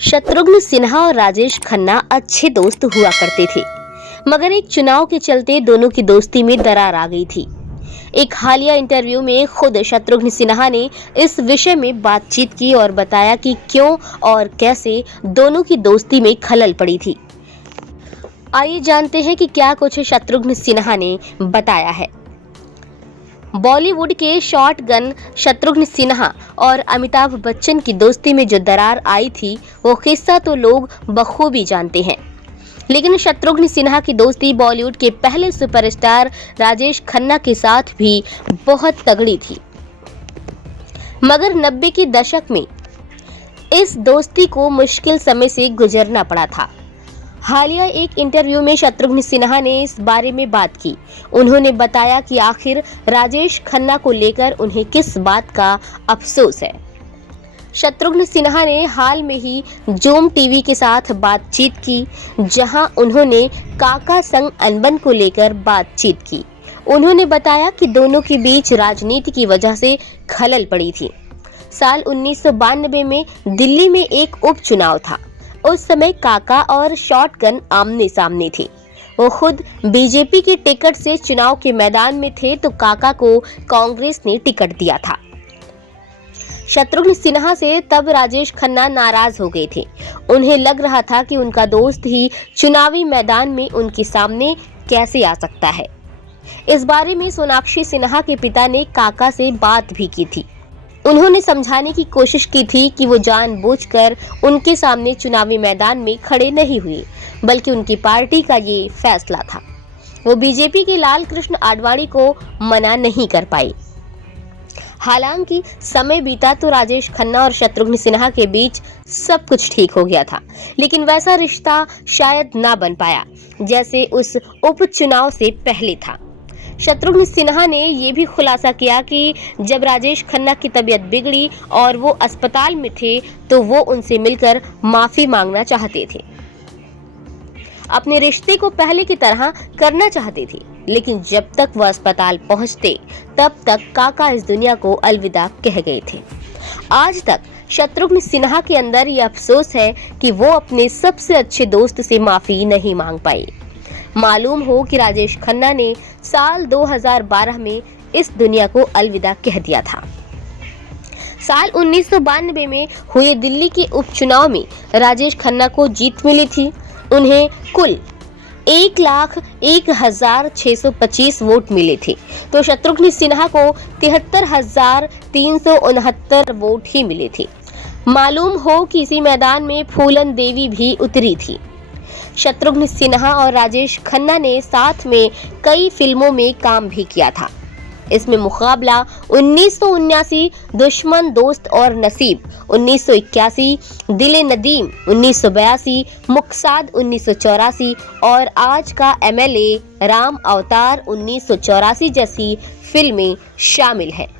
शत्रुघ्न सिन्हा और राजेश खन्ना अच्छे दोस्त हुआ करते थे, मगर एक चुनाव के चलते दोनों की दोस्ती में दरार आ गई थी। एक हालिया इंटरव्यू में खुद शत्रुघ्न सिन्हा ने इस विषय में बातचीत की और बताया कि क्यों और कैसे दोनों की दोस्ती में खलल पड़ी थी। आइए जानते हैं कि क्या कुछ शत्रुघ्न सिन्हा ने बताया है। बॉलीवुड के शॉटगन शत्रुघ्न सिन्हा और अमिताभ बच्चन की दोस्ती में जो दरार आई थी, वो किस्सा तो लोग बखूबी जानते हैं। लेकिन शत्रुघ्न सिन्हा की दोस्ती बॉलीवुड के पहले सुपरस्टार राजेश खन्ना के साथ भी बहुत तगड़ी थी, मगर 90 के दशक में इस दोस्ती को मुश्किल समय से गुजरना पड़ा था। हालिया एक इंटरव्यू में शत्रुघ्न सिन्हा ने इस बारे में बात की। उन्होंने बताया कि आखिर राजेश खन्ना को लेकर उन्हें किस बात का अफसोस है। शत्रुघ्न सिन्हा ने हाल में ही जूम टीवी के साथ बातचीत की, जहां उन्होंने काका संग अनबन को लेकर बातचीत की। उन्होंने बताया कि दोनों के बीच राजनीति की वजह से खलल पड़ी थी। साल 1992 में दिल्ली में एक उपचुनाव था। उस समय काका और शॉटगन आमने सामने थे। वो खुद बीजेपी की टिकट से चुनाव के मैदान में थे, तो काका को कांग्रेस ने टिकट दिया था। शत्रुघ्न सिन्हा से तब राजेश खन्ना नाराज हो गए थे। उन्हें लग रहा था कि उनका दोस्त ही चुनावी मैदान में उनके सामने कैसे आ सकता है। इस बारे में सोनाक्षी सिन्हा के पिता ने काका से बात भी की थी। उन्होंने समझाने की कोशिश की थी कि वो जानबूझकर उनके सामने चुनावी मैदान में खड़े नहीं हुए, बल्कि उनकी पार्टी का ये फैसला था। वो बीजेपी के लाल कृष्ण आडवाणी को मना नहीं कर पाए। हालांकि समय बीता तो राजेश खन्ना और शत्रुघ्न सिन्हा के बीच सब कुछ ठीक हो गया था, लेकिन वैसा रिश्ता शायद ना बन पाया जैसे उस उपचुनाव से पहले था। शत्रुघ्न सिन्हा ने यह भी खुलासा किया कि जब राजेश खन्ना की तबीयत बिगड़ी और वो अस्पताल में थे, तो वो उनसे मिलकर माफी मांगना चाहते थे। अपने रिश्ते को पहले की तरह करना चाहते थे, लेकिन जब तक वह अस्पताल पहुंचते, तब तक काका इस दुनिया को अलविदा कह गए थे। आज तक शत्रुघ्न सिन्हा के अंदर यह अफसोस है कि वो अपने सबसे अच्छे दोस्त से माफी नहीं मांग पाए। मालूम हो कि राजेश खन्ना ने साल 2012 में इस दुनिया को अलविदा कह दिया था। साल 1992 में हुए दिल्ली के उपचुनाव में राजेश खन्ना को जीत मिली थी। उन्हें कुल 1,01,625 वोट मिले थे, तो शत्रुघ्न सिन्हा को 73,369 वोट ही मिले थे। मालूम हो कि इसी मैदान में फूलन देवी भी उतरी थी। शत्रुघ्न सिन्हा और राजेश खन्ना ने साथ में कई फिल्मों में काम भी किया था। इसमें मुकाबला 1979 दुश्मन दोस्त और नसीब, 1981 दिले नदीम, 1982 मुक्साद, 1984 और आज का MLA राम अवतार 1984 जैसी फिल्में शामिल हैं।